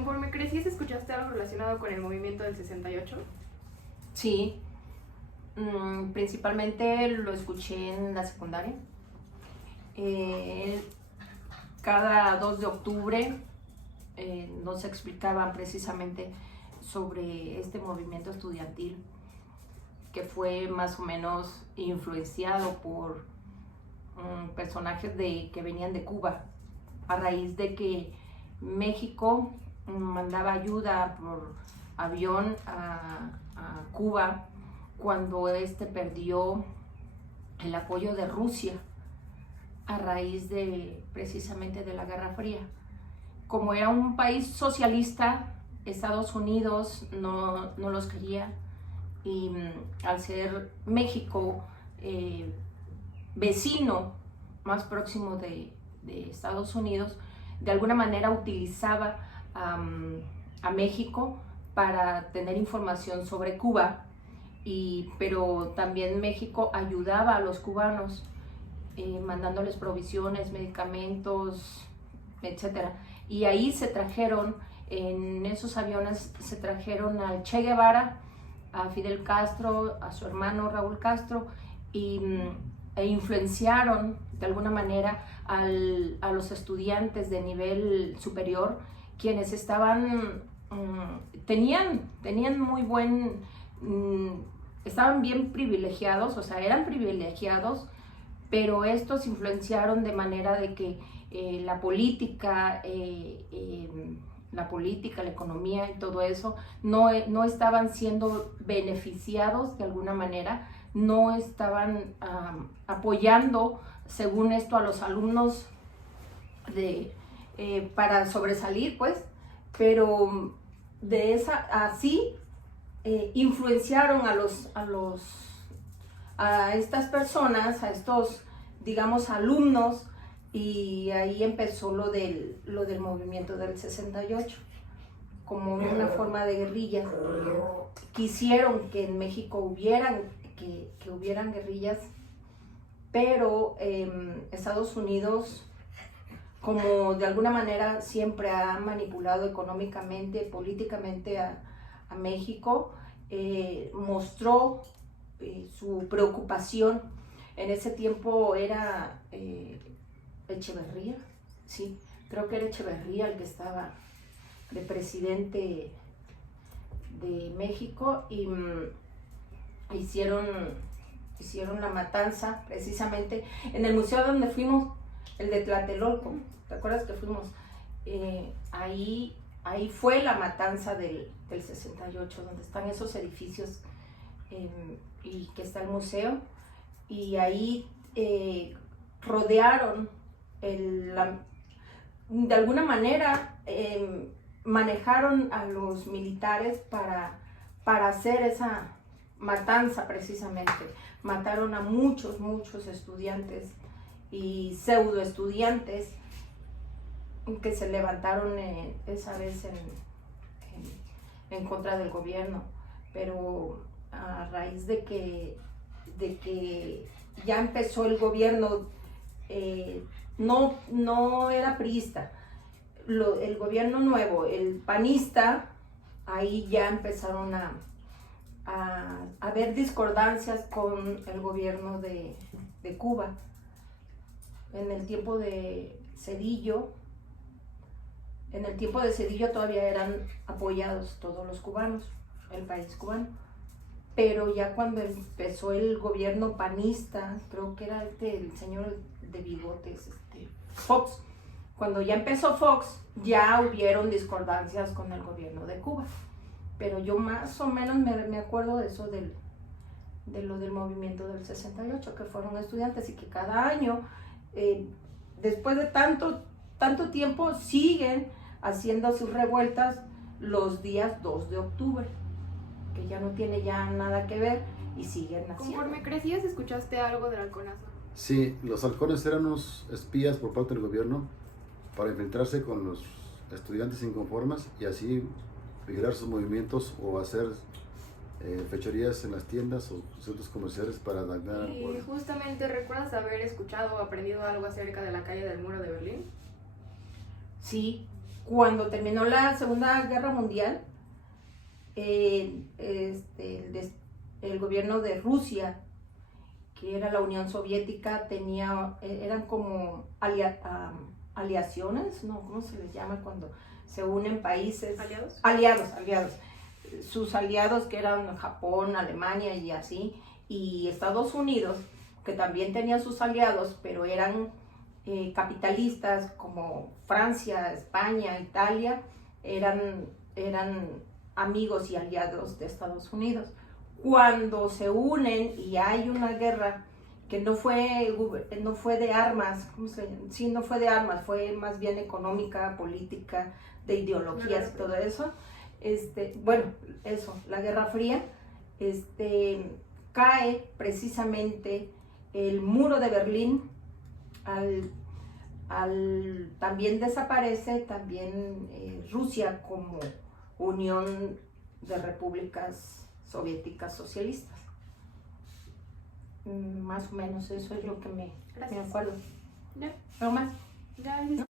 Conforme crecías, ¿escuchaste algo relacionado con el movimiento del 68? Sí, principalmente lo escuché en la secundaria. Eh, Cada 2 de octubre nos explicaban precisamente sobre este movimiento estudiantil que fue más o menos influenciado por personajes que venían de Cuba, a raíz de que México mandaba ayuda por avión a Cuba cuando perdió el apoyo de Rusia a raíz precisamente de la Guerra Fría. Como era un país socialista, Estados Unidos no los quería, y al ser México vecino más próximo de Estados Unidos, de alguna manera utilizaba a México para tener información sobre Cuba, pero también México ayudaba a los cubanos mandándoles provisiones, medicamentos, etcétera. Y ahí en esos aviones se trajeron al Che Guevara, a Fidel Castro, a su hermano Raúl Castro, e influenciaron de alguna manera a los estudiantes de nivel superior, quienes tenían muy estaban bien privilegiados, o sea, eran privilegiados, pero estos influenciaron de manera de que la política, la economía y todo eso no estaban siendo beneficiados de alguna manera, no estaban apoyando, según esto, a los alumnos para sobresalir, pues, pero así influenciaron a estas personas, a estos, digamos, alumnos, y ahí empezó lo del movimiento del 68, como una forma de guerrilla. Quisieron que en México hubieran guerrillas, pero Estados Unidos, como de alguna manera siempre ha manipulado económicamente, políticamente a México, mostró su preocupación. En ese tiempo era Echeverría, sí, creo que era Echeverría el que estaba de presidente de México, y hicieron la matanza precisamente en el museo donde fuimos, el de Tlatelolco. ¿Te acuerdas que fuimos? Ahí fue la matanza del 68, donde están esos edificios y que está el museo, y ahí rodearon de alguna manera manejaron a los militares para hacer esa matanza precisamente. Mataron a muchos estudiantes y pseudo estudiantes que se levantaron esa vez en contra del gobierno, pero a raíz de que ya empezó el gobierno, no era priista, el gobierno nuevo, el panista, ahí ya empezaron a haber discordancias con el gobierno de Cuba. En el tiempo de Cedillo todavía eran apoyados todos los cubanos, el país cubano, pero ya cuando empezó el gobierno panista, creo que era el señor de bigotes, Fox, cuando ya empezó Fox, ya hubieron discordancias con el gobierno de Cuba, pero yo más o menos me acuerdo de eso de lo del movimiento del 68, que fueron estudiantes y que cada año, después de tanto tiempo, siguen haciendo sus revueltas los días 2 de octubre, que ya no tiene ya nada que ver, y siguen haciendo. Conforme crecías, ¿escuchaste algo del halconazo? Sí, los halcones eran unos espías por parte del gobierno para infiltrarse con los estudiantes inconformes y así vigilar sus movimientos o hacer fechorías en las tiendas o centros comerciales para dañar. Y justamente, ¿recuerdas haber escuchado o aprendido algo acerca de la calle del Muro de Berlín? Sí, Cuando terminó la Segunda Guerra Mundial, el gobierno de Rusia, que era la Unión Soviética, eran como aliaciones, ¿no? ¿Cómo se les llama cuando se unen países? ¿Aliados? Aliados. Sus aliados, que eran Japón, Alemania y así, y Estados Unidos, que también tenía sus aliados, pero eran capitalistas, como Francia, España, Italia, eran amigos y aliados de Estados Unidos. Cuando se unen y hay una guerra que no fue de armas, no fue de armas, fue más bien económica, política, de ideologías y todo eso. La Guerra Fría, cae precisamente el muro de Berlín, también desaparece Rusia como Unión de Repúblicas Soviéticas Socialistas. Más o menos eso es lo que me acuerdo. Ya. ¿Algo más? Ya.